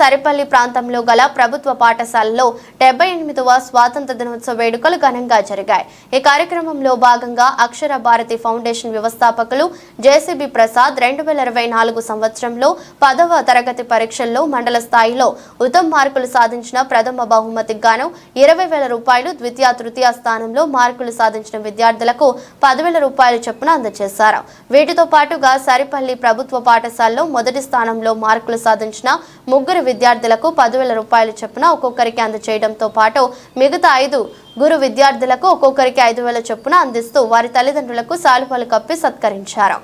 సరిపల్లి ప్రాంతంలో గల ప్రభుత్వ పాఠశాలలో 78వ స్వాతంత్ర దినోత్సవ వేడుకలు ఘనంగా జరిగాయి. ఈ కార్యక్రమంలో భాగంగా అక్షర భారతి ఫౌండేషన్ వ్యవస్థాపకులు జేసీబీ ప్రసాద్ 2024 సంవత్సరంలో 10వ తరగతి పరీక్షల్లో మండల స్థాయిలో ఉత్తమ మార్కులు సాధించిన ప్రథమ బహుమతికి గాను 20,000 రూపాయలు, ద్వితీయ తృతీయ స్థానంలో మార్కులు సాధించిన విద్యార్థులకు 10,000 రూపాయలు చొప్పున అందజేశారు. వీటితో పాటుగా సరిపల్లి ప్రభుత్వ పాఠశాలలో మొదటి స్థానంలో మార్కులు సాధించిన ముగ్గురు విద్యార్థులకు 10,000 రూపాయలు చొప్పున ఒక్కొక్కరికి అందజేయడంతో పాటు మిగతా 5 విద్యార్థులకు ఒక్కొక్కరికి 5,000 చొప్పున అందిస్తూ వారి తల్లిదండ్రులకు శాలువాలు కప్పి సత్కరించారు.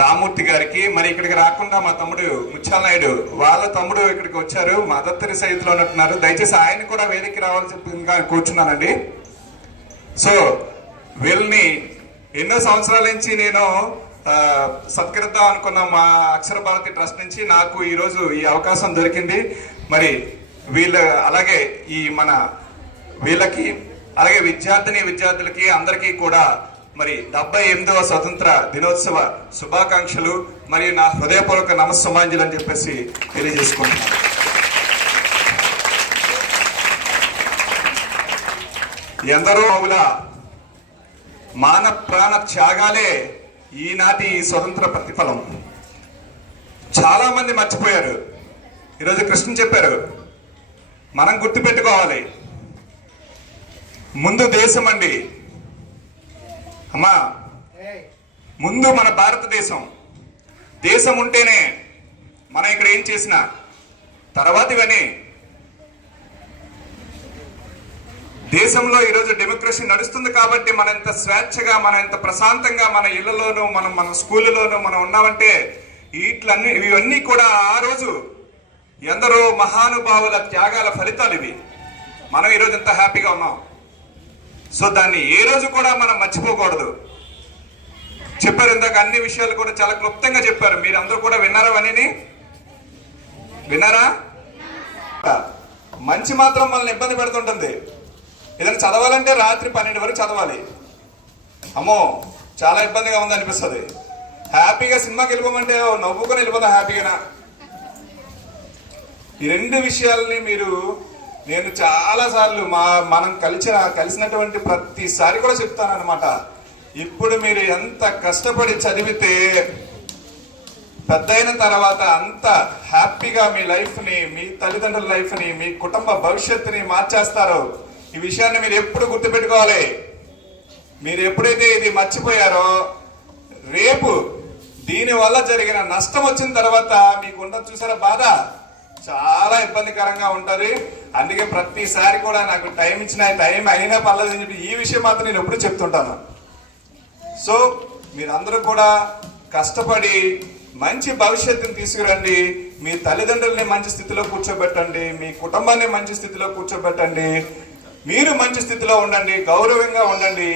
రామూర్తి గారికి మరి ఇక్కడికి రాకుండా మా తమ్ముడు ముత్యాల నాయుడు వాళ్ళ తమ్ముడు ఇక్కడికి వచ్చారు. మా దత్తరి సైజులో ఉన్నట్టున్నారు. దయచేసి ఆయన కూడా వేదికకి రావాల్సి కూర్చున్నానండి. సో వీళ్ళని ఎన్నో సంవత్సరాల నుంచి నేను సత్కరిద్దాం అనుకున్న మా అక్షర భారతి ట్రస్ట్ నుంచి నాకు ఈరోజు ఈ అవకాశం దొరికింది. మరి అలాగే ఈ మన వీళ్ళకి అలాగే విద్యార్థులకి అందరికీ కూడా మరి 78వ స్వతంత్ర దినోత్సవ శుభాకాంక్షలు మరియు నా హృదయపూర్వక నమస్సుమాంజలు అని చెప్పేసి తెలియజేసుకుంటున్నాను. ఎందరో అవుల మాన ప్రాణ త్యాగాలే ఈనాటి స్వతంత్ర ప్రతిఫలం. చాలా మంది మర్చిపోయారు. ఈరోజు కృష్ణ చెప్పారు, మనం గుర్తుపెట్టుకోవాలి. ముందు దేశం అండి అమ్మా, ముందు మన భారతదేశం. దేశం ఉంటేనే మనం ఇక్కడ ఏం చేసినా తర్వాత ఇవన్నీ. దేశంలో ఈరోజు డెమోక్రసీ నడుస్తుంది కాబట్టి మనం ఎంత స్వేచ్ఛగా, మనం ఎంత ప్రశాంతంగా మన ఇళ్లలోనూ మన స్కూళ్ళలోనూ మనం ఉన్నామంటే ఇవన్నీ కూడా ఆ రోజు ఎందరో మహానుభావుల త్యాగాల ఫలితాలు ఇవి. మనం ఈరోజు ఎంత హ్యాపీగా ఉన్నాం. సో దాన్ని ఏ రోజు కూడా మనం మర్చిపోకూడదు. చెప్పారు ఇందాక అన్ని విషయాలు కూడా చాలా క్లుప్తంగా చెప్పారు. మీరు అందరూ కూడా విన్నారా? అవన్నీ విన్నారా? మంచి మాత్రం మనల్ని ఇబ్బంది పెడుతుంటుంది. ఏదైనా చదవాలంటే రాత్రి 12 వరకు చదవాలి. అమ్మో చాలా ఇబ్బందిగా ఉంది అనిపిస్తుంది. హ్యాపీగా సినిమాకి వెళ్ళిపోమంటే నవ్వుకొని వెళ్ళిపోతాం హ్యాపీగా. ఈ రెండు విషయాల్ని నేను చాలా సార్లు మనం కలిసినటువంటి ప్రతిసారి కూడా చెప్తానన్నమాట. ఇప్పుడు మీరు ఎంత కష్టపడి చదివితే పెద్ద అయిన తర్వాత అంత హ్యాపీగా మీ లైఫ్ని, మీ తల్లిదండ్రుల లైఫ్ని, మీ కుటుంబ భవిష్యత్తుని మార్చేస్తారో ఈ విషయాన్ని మీరు ఎప్పుడు గుర్తుపెట్టుకోవాలి. మీరు ఎప్పుడైతే ఇది మర్చిపోయారో రేపు దీనివల్ల జరిగిన నష్టం వచ్చిన తర్వాత మీకు ఉండదు చూసారా బాధ, చాలా ఇబ్బందికరంగా ఉంటది. అందుకే ప్రతిసారి కూడా నాకు టైం అయినా పర్లేదు అని చెప్పి ఈ విషయం మాత్రం నేను ఎప్పుడు చెప్తుంటాను. సో మీరందరూ కూడా కష్టపడి మంచి భవిష్యత్తుని తీసుకురండి. మీ తల్లిదండ్రుల్ని మంచి స్థితిలో కూర్చోబెట్టండి, మీ కుటుంబాన్ని మంచి స్థితిలో కూర్చోబెట్టండి, మీరు మంచి స్థితిలో ఉండండి, గౌరవంగా ఉండండి,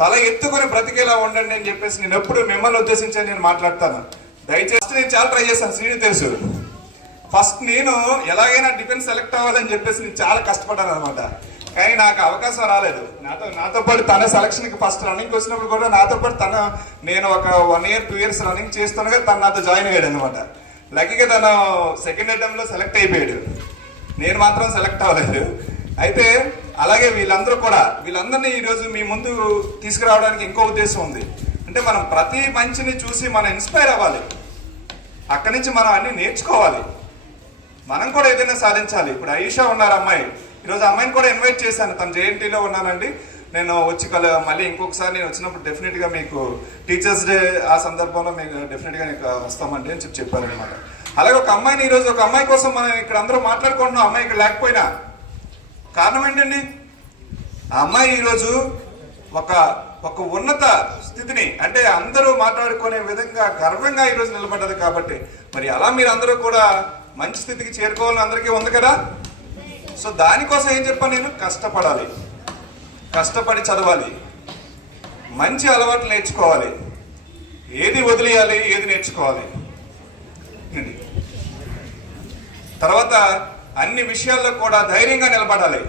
తల ఎత్తుకొని బ్రతికేలా ఉండండి అని చెప్పేసి నేను ఎప్పుడు మిమ్మల్ని ఉద్దేశించి నేను మాట్లాడతాను. దయచేసి నేను చాలా ట్రై చేశాను, శ్రీని తెలుసు. ఫస్ట్ నేను ఎలాగైనా డిఫెన్స్ సెలెక్ట్ అవ్వాలని చెప్పేసి నేను చాలా కష్టపడ్డాను అనమాట. కానీ నాకు అవకాశం రాలేదు. నాతో పాటు తన సెలక్షన్కి ఫస్ట్ రన్నింగ్ వచ్చినప్పుడు కూడా నాతో పాటు నేను ఒక 1 year 2 years రన్నింగ్ చేస్తుండగా తను నాతో జాయిన్ అయ్యాడు అనమాట. లక్కీగా తను సెకండ్ అటెంప్ట్లో సెలెక్ట్ అయిపోయాడు, నేను మాత్రం సెలెక్ట్ అవ్వలేదు. అయితే అలాగే వీళ్ళందరినీ ఈరోజు మీ ముందు తీసుకురావడానికి ఇంకో ఉద్దేశం ఉంది. అంటే మనం ప్రతి మంచిని చూసి మనం ఇన్స్పైర్ అవ్వాలి, అక్కడి నుంచి మనం అన్ని నేర్చుకోవాలి, మనం కూడా ఏదైనా సాధించాలి. ఇప్పుడు ఆయిషా ఉన్నారు అమ్మాయి, ఈరోజు అమ్మాయిని కూడా ఇన్వైట్ చేశాను. తను జేఎన్టీలో ఉన్నానండి, నేను వచ్చి మళ్ళీ ఇంకొకసారి నేను వచ్చినప్పుడు డెఫినెట్గా మీకు టీచర్స్ డే ఆ సందర్భంలో మీకు డెఫినెట్గా వస్తామండి అని చెప్పారు అనమాట. అలాగే ఒక అమ్మాయిని ఈరోజు ఒక అమ్మాయి కోసం మనం ఇక్కడ అందరూ మాట్లాడుకుంటున్నాం. అమ్మాయి ఇక్కడ లేకపోయినా కారణం ఏంటండి, ఆ అమ్మాయి ఈరోజు ఒక ఉన్నత స్థితిని, అంటే అందరూ మాట్లాడుకునే విధంగా గర్వంగా ఈరోజు నిలబడ్డది. కాబట్టి మరి అలా మీరు అందరూ కూడా మంచి స్థితికి చేరుకోవాలని అందరికీ ఉంది కదా. సో దానికోసం ఏం చెప్పాను నేను, కష్టపడాలి, కష్టపడి చదవాలి, మంచి అలవాట్లు నేర్చుకోవాలి, ఏది వదిలేయాలి ఏది నేర్చుకోవాలి. తర్వాత అన్ని విషయాల్లో కూడా ధైర్యంగా నిలబడాలి.